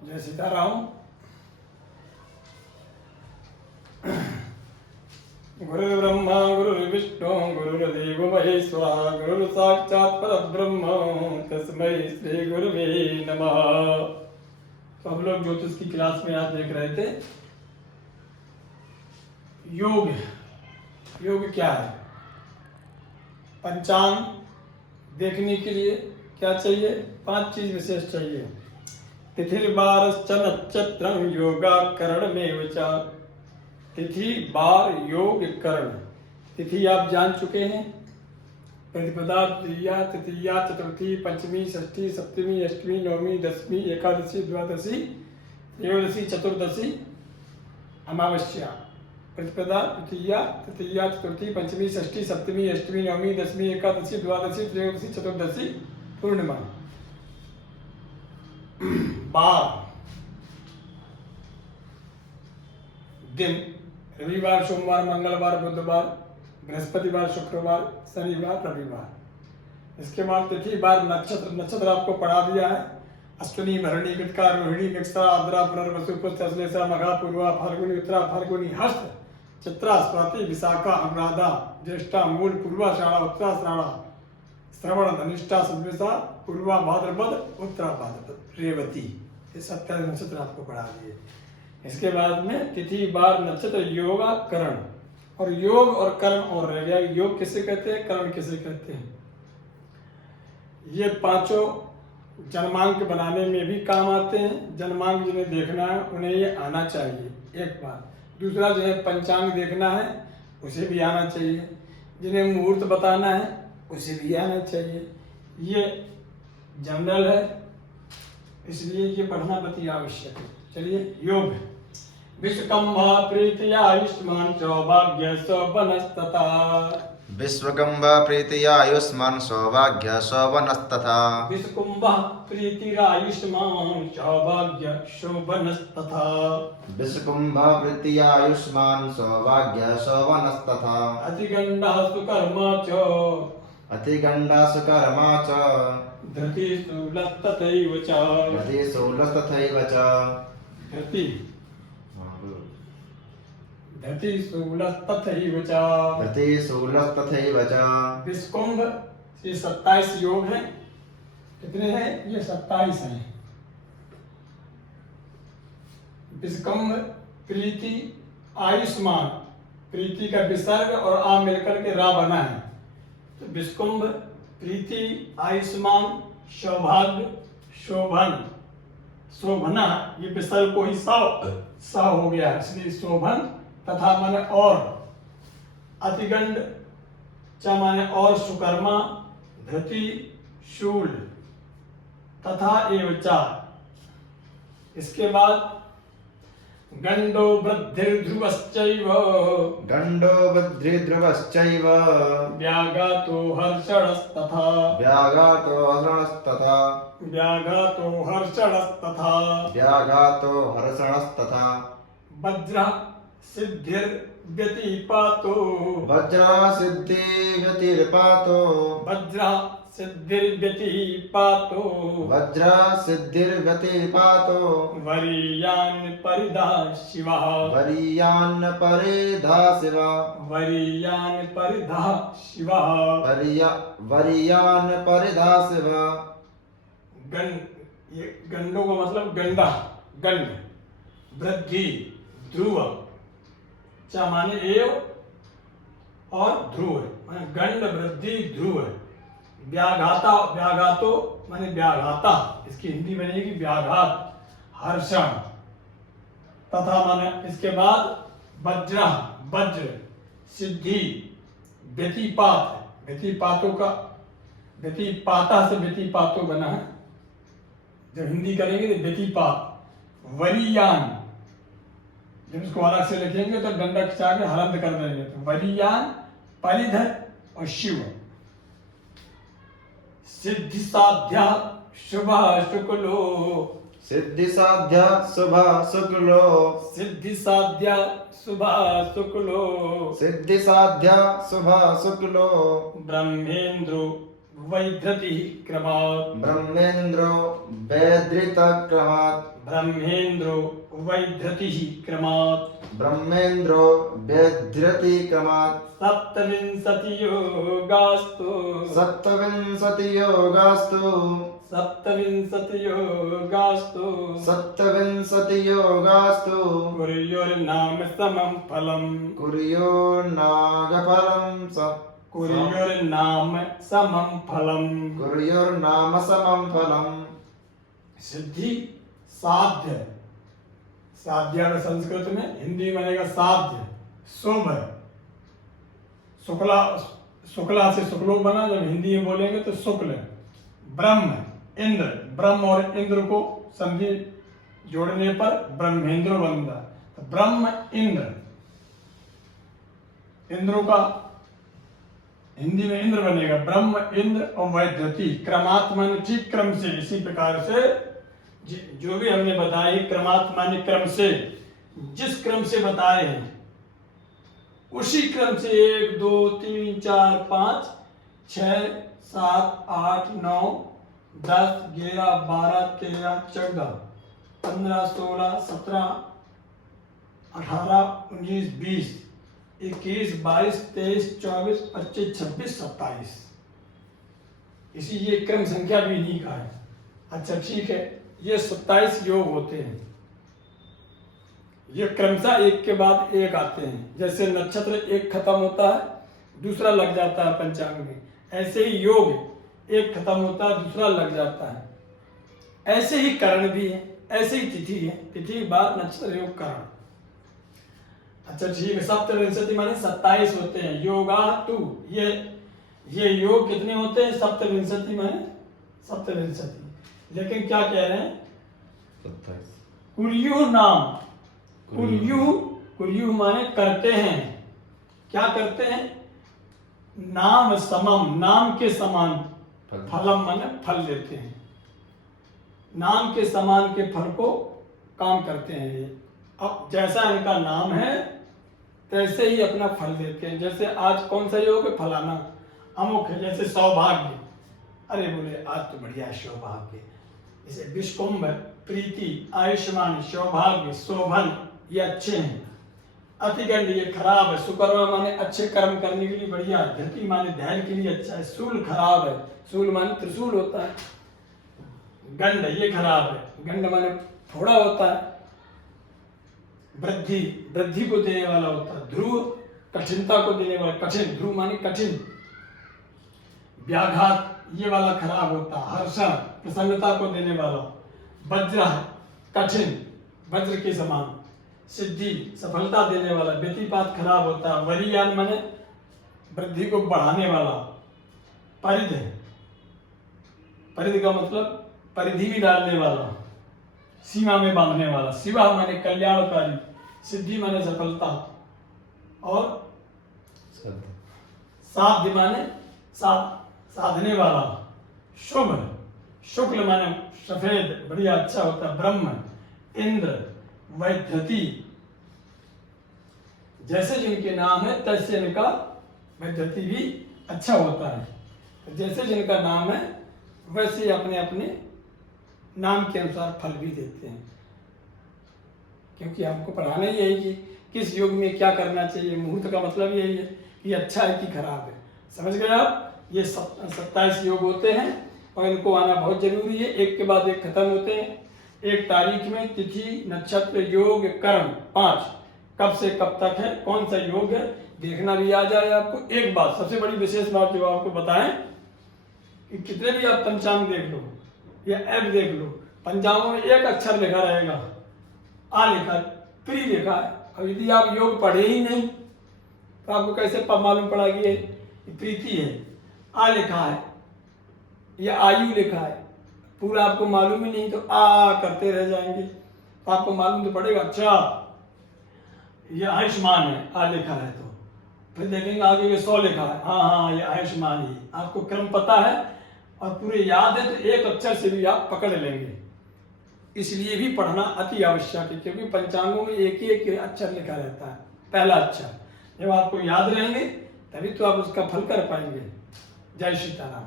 जय सीताराम। गुरुर्ब्रह्मा गुरुर्विष्णु गुरुर्देवो महेश्वरः गुरुर्साक्षात् परब्रह्म तस्मै श्री गुरुवे नमः। तो हम लोग ज्योतिष की क्लास में आज देख रहे थे योग। योग क्या है? पंचांग देखने के लिए क्या चाहिए? 5 चीज विशेष चाहिए। तिथिर्वारश्च नक्षत्रं योगाकरणमेव च। तिथि बार योग करण। तिथि आप जान चुके हैं। प्रतिपदा द्वितीया तृतीया चतुर्थी पंचमी षष्ठी सप्तमी अष्टमी नवमी दशमी एकादशी द्वादशी त्रयोदशी चतुर्दशी अमावस्या। प्रतिपदा द्वितीया तृतीया चतुर्थी पंचमी षष्ठी सप्तमी अष्टमी नवमी दशमी एकादशी द्वादशी त्रयोदशी चतुर्दशी पूर्णिमा। बार दिन रविवार सोमवार मंगलवार बुधवार बृहस्पतिवार शुक्रवार शनिवार रविवार। इसके बाद तिथि बार नक्षत्र आपको पढ़ा दिया है। अश्विनी भरणी कृतिका रोहिणी मृगशिरा आर्द्रा पुनर्वसु पुष्य अश्लेषा मघा पूर्वा फाल्गुनी उत्तरा फाल्गुनी हस्त चित्रा स्वाति विशाखा अनुराधा ज्येष्ठा मूल पूर्वा शाणा उत्तराषाढ़ा श्रवण धनिष्ठा सद्विषा पूर्वा भाद्रपद उत्तरा भाद्रपद रेवती। ये 27 नक्षत्र आपको पढ़ा दिए। इसके बाद में तिथि बार नक्षत्र योगा करण। और योग और करण और रह गया। योग किसे कहते हैं, करण किसे कहते हैं? ये पांचों जन्मांक बनाने में भी काम आते हैं। जन्मांक जिन्हें देखना है उन्हें ये आना चाहिए एक बार। दूसरा जिन्हें पंचांग देखना है उसे भी आना चाहिए। जिन्हें मुहूर्त बताना है उसे भी आना चाहिए। ये जनरल है, इसलिए ये पढ़ना अति आवश्यक है। चलिए योग। विश्वकंभा प्रीतिया आयुष्मान सौभाग्य सौवनस्तथा। विश्वकंभा प्रीतिया आयुष्मान सौभाग्य सौवनस्तथा। विश्वकुंभा प्रीतिरायुष्मान सौभाग्य शोभनस्तथा। विश्वकुंभा प्रीतिया आयुष्मान सौभाग्य सौवनस्तथा। अतिगंडः सुकर्मा च। अतिगंडा सुकर्मा च। धृतिशूलस्तथैव च। धृतिशूलस्तथैव च। धृतिशूलस्तथैव च। धृतिशूलस्तथैव च। विश्वकुंभ ये 27 योग हैं। कितने हैं? ये 27 हैं। विश्वकुंभ प्रीति आयुष्मान, प्रीति का विसर्ग और आ मिलकर के रा बना है। तो विश्वकुंभ प्रीति आयुष्मान सौभाग्य शोभन शोभना, ये विसर्ग को ही सा हो गया इसलिए शोभन तथा माने और। अतिगंड च माने और सुकर्मा धृति शूल तथा एवचा। इसके बाद गंडो वृद्धिर्ध्रुवश्चैव। गंडो वृद्धिर्ध्रुवश्चैव। व्याघातो हर्षणस्तथा। व्याघातो हर्षणस्तथा। व्याघातो हर्षणस्तथा। व्याघातो हर्षणस्तथा। वज्र सिद्धिर्व्यतिपातो। वज्र सिद्धि व्यतिर्पातो। वज्र सिद्धिर्व्यतिपातो। वज्र सिद्धिर्व्यतिपातो। वरीयान् परिधा शिवः। वरीयान् परिधा शिवः। वरीयान् परिधा शिवः। वरीयान् परिधा शिवः। ये गंडों का मतलब गंडा गंड। वृद्धि ध्रुव चा माने एव और ध्रुव माने गंड वृद्धि ध्रुव। व्याघाता व्याघातो माने व्याघाता, इसकी हिंदी बनेगी व्याघात हर्षण तथा माने। इसके बाद वज्र वज्र सिद्धि व्यतिपात। व्यतिपातों का व्यतिपाता से व्यतिपातो बना है। जब हिंदी करेंगे तो व्यतिपात। वरीयान जब इसको अलग से लिखेंगे तो डंडा खिंचा के हलंत कर देंगे। तो वरीयान परिधर और शिव। सिद्धि साध्या शुभ शुक्लो। सिद्धि साध्य शुभ शुक्लो। सिद्धि साध्या शुभ शुक्लो। सिद्धि साध्य शुभ शुक्लो। ब्रह्मेंद्रो वैधृति क्रमात् ब्रह्मेन्द्रो वैधृतक्रमात् ब्रह्मेन्द्रो वैधृति क्रमात् ब्रह्मेन्द्रो वैधृतिक्रमात् सप्तविंशतियोगास्तु सप्तविंशतियोगास्तु सप्तविंशतियोगास्तु सप्तविंशतियोगास्तु कुर्युर्नाम समं फलम् कुर्योर्नागफलं कुर्युर्नाम समं फलम् कुर्योर्नाम समं फलम्। सिद्धि साध्य, साध्य का संस्कृत में हिंदी में बनेगा साध्य, शुभ, शुक्ला, शुक्ला से शुक्लो बना, जब हिंदी में बोलेंगे तो शुक्ल, ब्रह्म, इंद्र, ब्रह्म और इंद्र को संधि जोड़ने पर ब्रह्मेंद्र बनता, तो ब्रह्म इंद्र, इंद्रों का हिंदी में इंद्र बनेगा, ब्रह्म इंद्र और वैधृति क्रमात्मन ठीक क्रम से, इसी प्रकार से जो भी हमने बताया क्रमात्मन क्रम से, जिस क्रम से बताए हैं उसी क्रम से 1 2 3 4 5 6 7 8 9 10 11 12 13 14 15 16 17 18 19 20 21 22 23 24 25 26 27 इसी ये क्रम संख्या भी इन्हीं का है। अच्छा ठीक है, ये 27 योग होते हैं, ये क्रमशः एक के बाद एक आते हैं। जैसे नक्षत्र एक खत्म होता है दूसरा लग जाता है पंचांग में, ऐसे ही योग एक खत्म होता है दूसरा लग जाता है। ऐसे ही करण भी है, ऐसे ही तिथि है, तिथि बाद नक्षत्र योग करण। अच्छा ठीक है, सप्तविंशति माने 27 होते हैं। योगा टू, ये योग कितने होते हैं? सप्तविंशति माने सप्तविंशति। लेकिन क्या कह रहे हैं? 27। कुर्यु नाम, कुर्यु माने करते हैं। क्या करते हैं? नाम समम, नाम के समान, फलम माने फल देते हैं। नाम के समान के फल को काम करते हैं ये। अब जैसा इनका नाम है तैसे ही अपना फल देते हैं। जैसे आज कौन सा योग है? फलाना अमुक है। जैसे सौभाग्य, अरे बोले आज तो बढ़िया सौभाग्य। जैसे विश्वकुंभ, प्रीति, आयुष्मान, सौभाग्य, शोभन, ये अच्छे हैं। अतिगंड ये खराब है। सुकर्मा माने अच्छे कर्म करने के लिए बढ़िया है। धृति माने धैर्य के लिए अच्छा है। शूल खराब है, शूल माने त्रिशूल होता है। गंड ये खराब है, गंड माने थोड़ा होता है। वृद्धि, वृद्धि को देने वाला होता है। ध्रुव कठिनता को देने वाला, कठिन, ध्रुव माने कठिन। व्याघात ये वाला खराब होता है। हर्षण प्रसन्नता को देने वाला। वज्र कठिन, वज्र के समान। सिद्धि सफलता देने वाला। व्यतिपात खराब होता है। वरीयान माने वृद्धि को बढ़ाने वाला। परिध, परिध का मतलब परिधि में डालने वाला, सीमा में बांधने वाला। शिवा माने कल्याणकारी। सिद्धि माने सफलता। और साध्य माने साधने वाला। शुभ, शुक्ल माने सफेद, बढ़िया अच्छा होता है। ब्रह्म, इंद्र, वैधृति, जैसे जिनके नाम है तैसे इनका वैधृति भी अच्छा होता है। जैसे जिनका नाम है वैसे अपने अपने नाम के अनुसार फल भी देते हैं। क्योंकि हमको पढ़ाना ही यही कि किस योग में क्या करना चाहिए। मुहूर्त का मतलब यही है कि अच्छा है कि खराब है। समझ गए आप? ये 27 योग होते हैं और इनको आना बहुत जरूरी है। एक के बाद एक खत्म होते हैं। एक तारीख में तिथि, नक्षत्र, योग, कर्म 5 कब से कब तक है, कौन सा योग है, देखना भी आ जाए आपको। एक बात, सबसे बड़ी विशेष बात जो आपको बताएं कि कितने भी आप पंचांग देख लो या ऐप देख लो, पंचांगों में एक अक्षर लिखा रहेगा, आ लिखा, प्री लिखा है। और यदि आप योग पढ़े ही नहीं तो आपको कैसे मालूम पड़ा कि ये प्रीति है? आ लिखा है या आयु लिखा है, पूरा आपको मालूम ही नहीं तो आ करते रह जाएंगे। तो आपको मालूम तो पड़ेगा, अच्छा ये आयुष्मान है, आ लिखा है। तो फिर देखेंगे आगे ये 100 लिखा है, हाँ हाँ ये आयुष्मान ही। आपको क्रम पता है और पूरे याद है तो एक अक्षर से भी आप पकड़ लेंगे। इसलिए भी पढ़ना अति आवश्यक है, क्योंकि पंचांगों में एक ही एक अक्षर लिखा रहता है, पहला अक्षर। जब आपको याद रहेंगे तभी तो आप उसका फल कर पाएंगे। जय सीताराम।